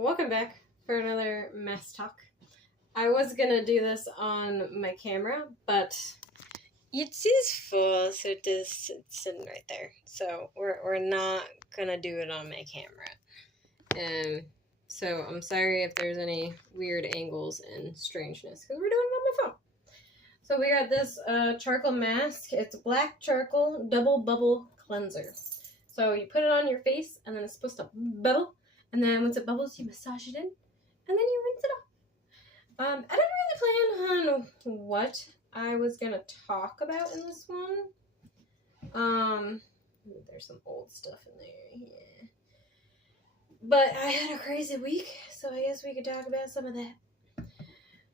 Welcome back for another mess talk. I was gonna do this on my camera, but it's full, so it's sitting right there. So we're not gonna do it on my camera. So I'm sorry if there's any weird angles and strangeness, because we're doing it on my phone. So we got this charcoal mask. It's black charcoal double bubble cleanser. So you put it on your face, and then it's supposed to bubble. And then once it bubbles, you massage it in, and then you rinse it off. I didn't really plan on what I was gonna talk about in this one. There's some old stuff in there, yeah. But I had a crazy week, so I guess we could talk about some of that.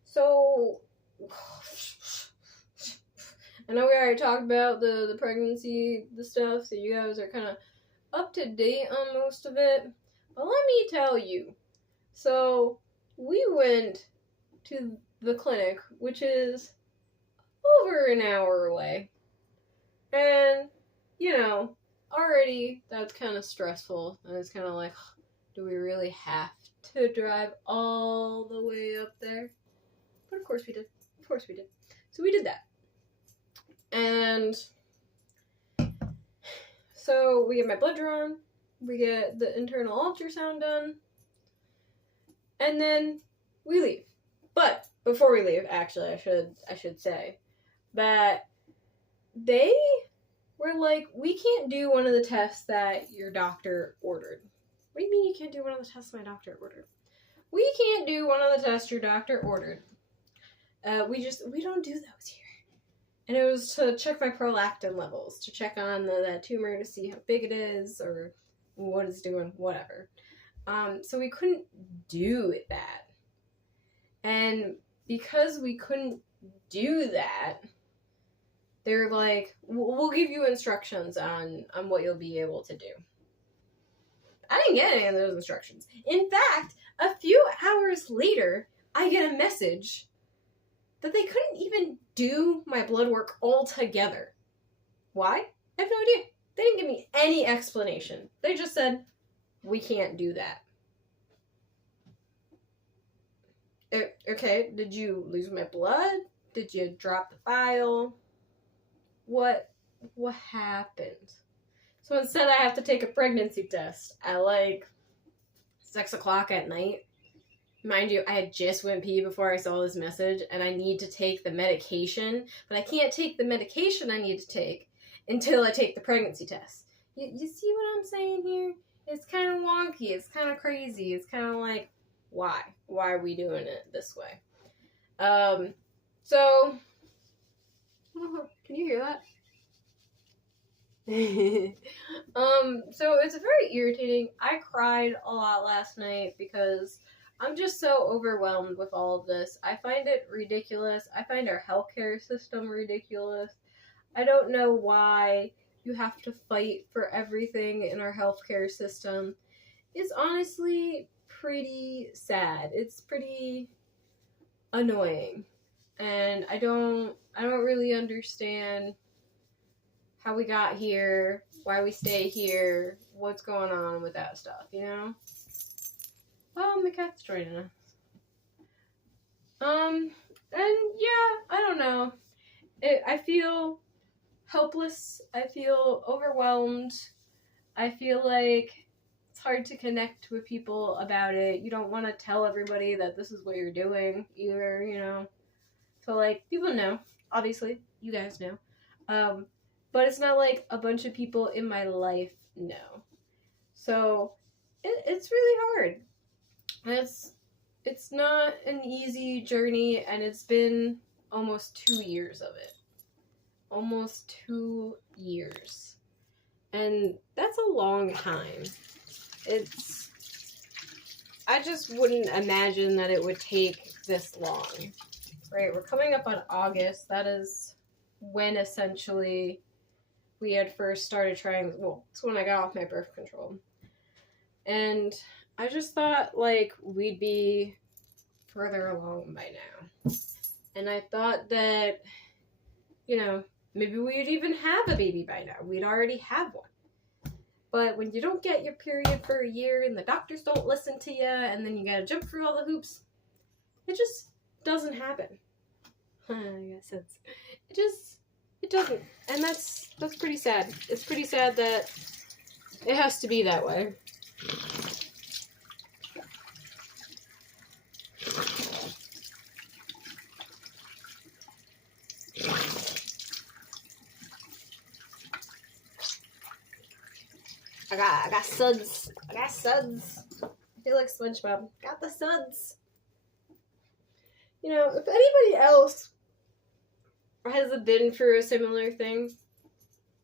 So, I know we already talked about the pregnancy, the stuff, so you guys are kind of up to date on most of it. But let me tell you, so we went to the clinic, which is over an hour away. And, already that's kind of stressful. And it's kind of like, do we really have to drive all the way up there? But of course we did. Of course we did. So we did that. And so we get my blood drawn. We get the internal ultrasound done, and then we leave. But before we leave, actually, I should say that they were like, we can't do one of the tests that your doctor ordered. What do you mean you can't do one of the tests my doctor ordered? We can't do one of the tests your doctor ordered. We don't do those here. And it was to check my prolactin levels, to check on that tumor to see how big it is, or what it's doing, whatever. So we couldn't do that. And because we couldn't do that, they're like, we'll give you instructions on what you'll be able to do. I didn't get any of those instructions. In fact, a few hours later, I get a message that they couldn't even do my blood work altogether. Why? I have no idea. They didn't give me any explanation. They just said, we can't do that. Okay, did you lose my blood? Did you drop the file? What happened? So instead I have to take a pregnancy test at 6 o'clock at night. Mind you, I had just went pee before I saw this message, and I need to take the medication, but I can't take the medication I need to take until I take the pregnancy test. You see what I'm saying here? It's kind of wonky. It's kind of crazy. It's kind of like, why? Why are we doing it this way? So, can you hear that? So it's very irritating. I cried a lot last night because I'm just so overwhelmed with all of this. I find it ridiculous. I find our healthcare system ridiculous. I don't know why you have to fight for everything in our healthcare system. It's honestly pretty sad. It's pretty annoying. And I don't really understand how we got here, why we stay here, what's going on with that stuff, Oh, my cat's joining us. And yeah, I don't know. I feel helpless. I feel overwhelmed. I feel like it's hard to connect with people about it. You don't want to tell everybody that this is what you're doing either, So, people know. Obviously, you guys know. But it's not like a bunch of people in my life know. So, it's really hard. It's not an easy journey, and it's been almost 2 years of it. Almost 2 years. And that's a long time. I just wouldn't imagine that it would take this long. Right, we're coming up on August. That is when essentially we had first started trying, it's when I got off my birth control. And I just thought, we'd be further along by now. And I thought that, maybe we'd even have a baby by now. We'd already have one. But when you don't get your period for a year and the doctors don't listen to you and then you gotta jump through all the hoops, it just doesn't happen. Yes, it doesn't. And that's pretty sad. It's pretty sad that it has to be that way. I got suds. I got suds. I feel like SpongeBob. Got the suds. You know, if anybody else has been through a similar thing,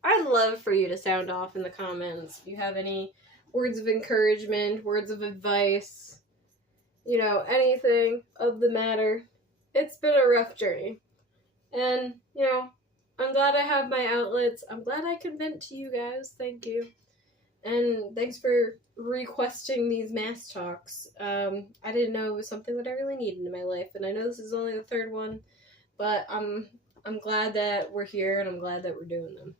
I'd love for you to sound off in the comments. If you have any words of encouragement, words of advice, you know, anything of the matter. It's been a rough journey. And, you know, I'm glad I have my outlets. I'm glad I can vent to you guys. Thank you. And thanks for requesting these mass talks. I didn't know it was something that I really needed in my life, and I know this is only the third one, but I'm glad that we're here, and I'm glad that we're doing them.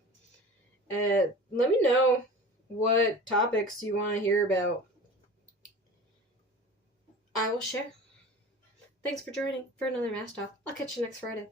Let me know what topics you want to hear about. I will share. Thanks for joining for another mass talk. I'll catch you next Friday.